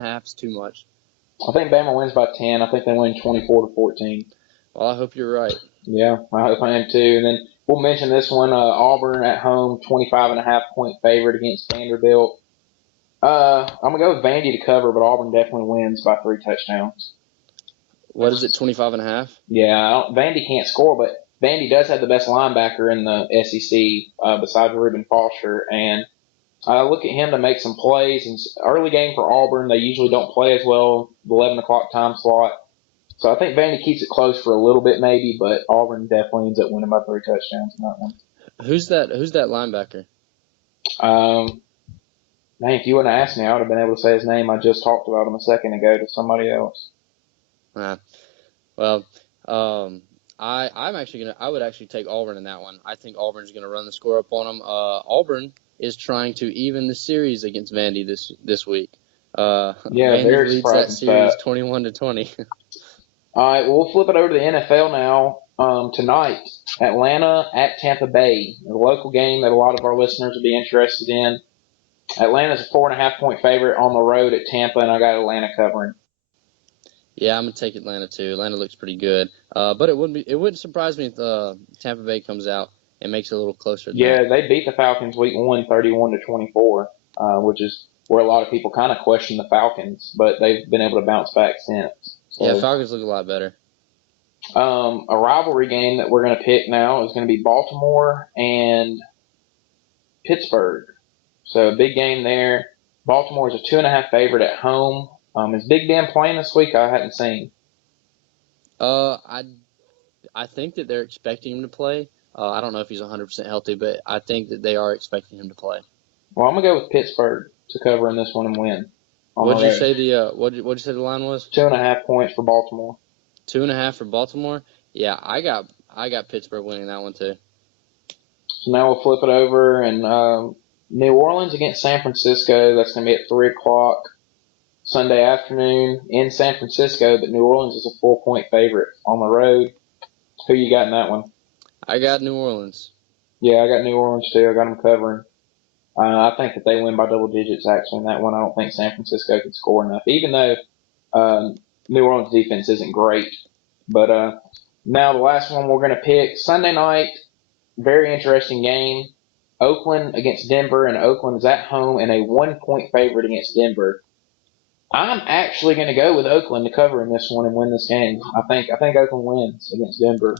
half's too much. I think Bama wins by 10. I think they win 24-14. Well, I hope you're right. Yeah, I hope I am too. And then we'll mention this one, Auburn at home, 25.5-point favorite against Vanderbilt. I'm going to go with Vandy to cover, but Auburn definitely wins by 3 touchdowns. What is it, 25.5? Yeah, Vandy can't score, but Vandy does have the best linebacker in the SEC besides Reuben Foster. And I look at him to make some plays. And early game for Auburn, they usually don't play as well, the 11 o'clock time slot. So I think Vandy keeps it close for a little bit maybe, but Auburn definitely ends up winning by 3 touchdowns in that one. Who's that linebacker? Man, if you wouldn't have asked me, I would have been able to say his name. I just talked about him a second ago to somebody else. Well, I would actually take Auburn in that one. I think Auburn's gonna run the score up on them. Auburn is trying to even the series against Vandy this week. Vandy very leads that surprising series 21-20. All right, well, we'll flip it over to the NFL now. Tonight, Atlanta at Tampa Bay, a local game that a lot of our listeners would be interested in. Atlanta's a 4.5-point favorite on the road at Tampa, and I got Atlanta covering. Yeah, I'm gonna take Atlanta too. Atlanta looks pretty good, but it wouldn't surprise me if Tampa Bay comes out and makes it a little closer. Yeah, they beat the Falcons week 1, 31-24, which is where a lot of people kind of question the Falcons, but they've been able to bounce back since. So, yeah, Falcons look a lot better. A rivalry game that we're going to pick now is going to be Baltimore and Pittsburgh. So a big game there. Baltimore is a 2.5 favorite at home. Is Big Ben playing this week? I hadn't seen. I think that they're expecting him to play. I don't know if he's 100% healthy, but I think that they are expecting him to play. Well, I'm gonna go with Pittsburgh to cover in this one and win. What'd you say what'd you say the line was? 2.5 points for Baltimore. 2.5 for Baltimore. Yeah, I got Pittsburgh winning that one too. So now we'll flip it over and New Orleans against San Francisco. That's gonna be at 3 o'clock Sunday afternoon in San Francisco. But New Orleans is a 4-point favorite on the road. Who you got in that one? I got New Orleans. Yeah, I got New Orleans too. I got them covering. I think that they win by double digits actually in that one. I don't think San Francisco can score enough, even though New Orleans defense isn't great. But now the last one we're going to pick Sunday night. Very interesting game. Oakland against Denver, and Oakland is at home and a 1-point favorite against Denver. I'm actually going to go with Oakland to cover in this one and win this game. I think Oakland wins against Denver.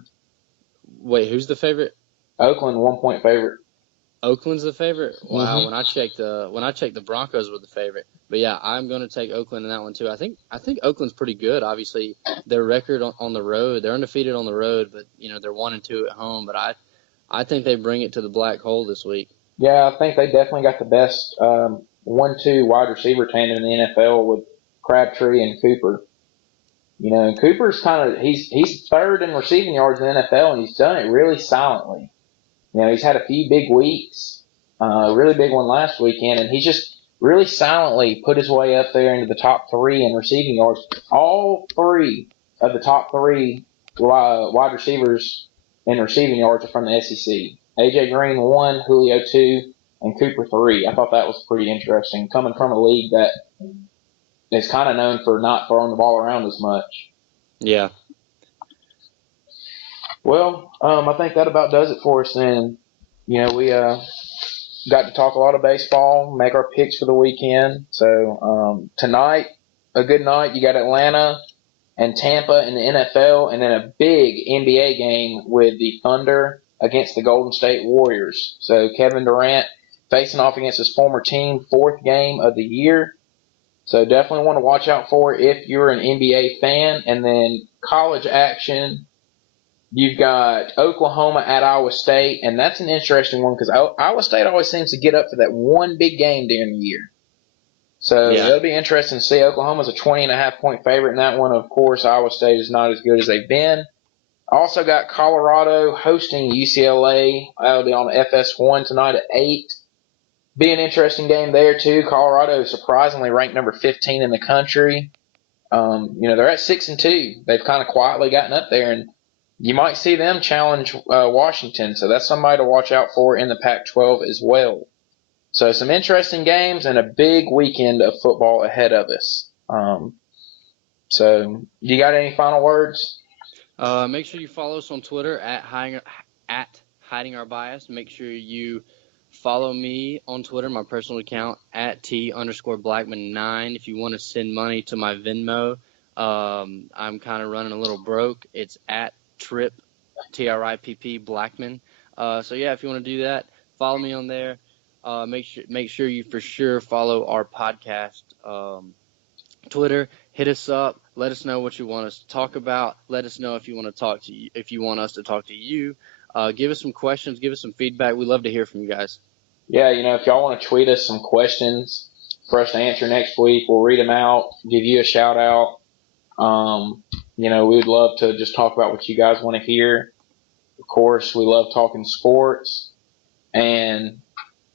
Wait, who's the favorite? Oakland 1-point favorite. Oakland's the favorite? Wow, Mm-hmm. When I checked the Broncos were the favorite. But yeah, I'm going to take Oakland in that one too. I think Oakland's pretty good. Obviously, their record on the road, they're undefeated on the road, but they're 1-2 at home, but I think they bring it to the black hole this week. Yeah, I think they definitely got the best 1-2 wide receiver tandem in the NFL with Crabtree and Cooper. And Cooper's he's third in receiving yards in the NFL, and he's done it really silently. He's had a few big weeks, a really big one last weekend, and he's just really silently put his way up there into the top 3 in receiving yards. All 3 of the top 3 wide receivers in receiving yards are from the SEC. A.J. Green 1, Julio 2, and Cooper 3. I thought that was pretty interesting, coming from a league that is kind of known for not throwing the ball around as much. Yeah. Well, I think that about does it for us then. We got to talk a lot of baseball, make our picks for the weekend. So tonight, a good night. You got Atlanta and Tampa in the NFL, and then a big NBA game with the Thunder against the Golden State Warriors. So Kevin Durant facing off against his former team, 4th game of the year. So definitely want to watch out for if you're an NBA fan. And then college action. You've got Oklahoma at Iowa State, and that's an interesting one because Iowa State always seems to get up for that one big game during the year. So It'll be interesting to see. Oklahoma's a 20.5-point favorite in that one. Of course, Iowa State is not as good as they've been. Also got Colorado hosting UCLA. That'll be on FS1 tonight at 8. Be an interesting game there, too. Colorado is surprisingly ranked number 15 in the country. They're at 6-2. They've kind of quietly gotten up there, and you might see them challenge Washington, so that's somebody to watch out for in the Pac-12 as well. So some interesting games and a big weekend of football ahead of us. So you got any final words? Make sure you follow us on Twitter at Hiding Our Bias. Make sure you follow me on Twitter, my personal account, at T_Blackmon9. If you want to send money to my Venmo, I'm kind of running a little broke. It's at Tripp, Tripp Blackmon. So yeah, if you want to do that, follow me on there. Make sure you for sure follow our podcast Twitter. Hit us up. Let us know what you want us to talk about. Let us know if you want us to talk to you. Give us some questions. Give us some feedback. We love to hear from you guys. Yeah, if y'all want to tweet us some questions for us to answer next week, we'll read them out, give you a shout out. We would love to just talk about what you guys want to hear. Of course, we love talking sports. And,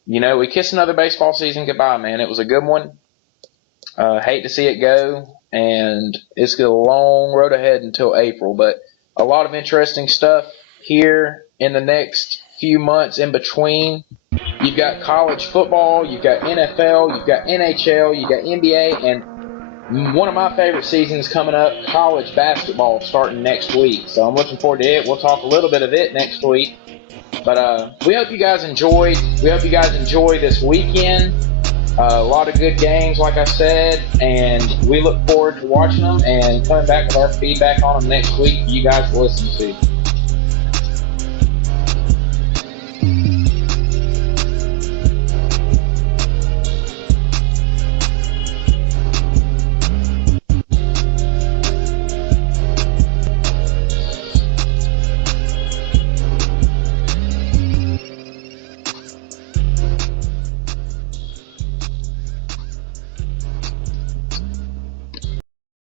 we kiss another baseball season goodbye, man. It was a good one. Hate to see it go, and it's got a long road ahead until April, but a lot of interesting stuff here in the next few months in between. You've got college football, you've got NFL, you've got NHL, you've got NBA, and one of my favorite seasons coming up, college basketball, starting next week. So I'm looking forward to it. We'll talk a little bit of it next week. But we hope you guys enjoyed. We hope you guys enjoy this weekend. A lot of good games, like I said, and we look forward to watching them and coming back with our feedback on them next week for you guys to listen to.